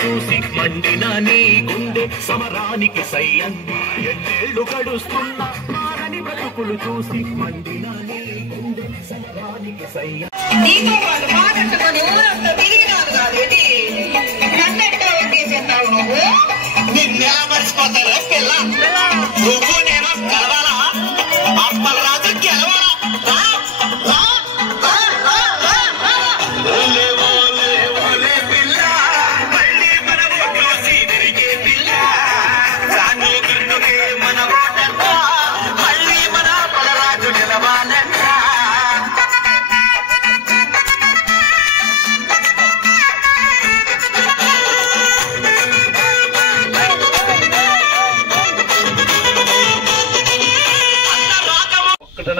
చూసి మండిన నీ గుండె సమరానికి సయ్యంది ఎన్నేళ్లు గడుస్తున్న మారని బ్రతుకులు చూసి మండిన నీ గుండె సమరానికి సయ్యంది నీతో పాటు మాట్లాడుకొని ఊరంతా తిరిగినారు కాబట్టి నన్నెట్టో చేసేస్తావు నువ్వు నిన్నెలా మర్చిపోతారా పిల్ల నువ్వు నేను కలవాలా అప్పల రాజు గెలవాలా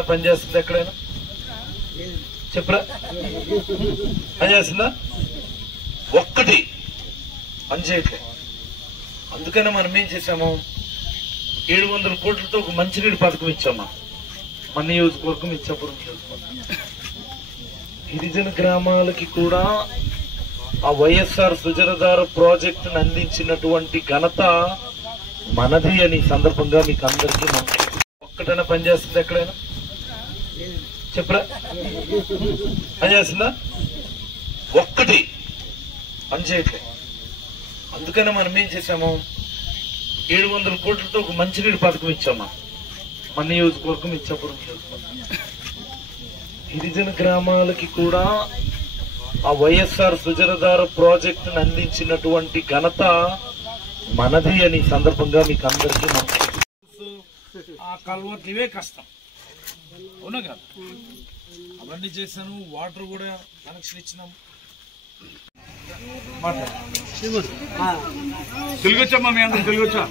పనిచేస్తుంది ఎక్కడైనా చెప్పరా పనిచేస్తుందా ఒక్కటి పని చేయట్లే అందుకనే మనం ఏం చేసాము 700 కోట్లతో ఒక మంచినీటి పథకం ఇచ్చామా మన నియోజకవర్గం ఇచ్చాపురం గిరిజన గ్రామాలకి కూడా ఆ వైఎస్ఆర్ సుజలధార ప్రాజెక్టును అందించినటువంటి ఘనత మనది అని సందర్భంగా మీకు అందరికీ ఒక్కటైనా పనిచేస్తుంది ఎక్కడైనా చెప్పరా పనిచేస్తుందా ఒక్కటి పని చేయట్లే అందుకనే మనం ఏం చేసాము 700 కోట్లతో ఒక మంచినీటి పథకం ఇచ్చామా మన నియోజకవర్గం ఇచ్చాపురం గిరిజన గ్రామాలకి కూడా ఆ వైఎస్ఆర్ సుజలధార ప్రాజెక్టును అందించినటువంటి ఘనత మనది అని సందర్భంగా మీకు అందరికీ ఆ కల్వర్ట్లు ఇవే కష్టం అవునా కాదు అవన్నీ చేశాను వాటర్ కూడా కనెక్షన్ ఇచ్చినాం తెలుగొచ్చమ్మా మీ అందరూ తెలుగొచ్చా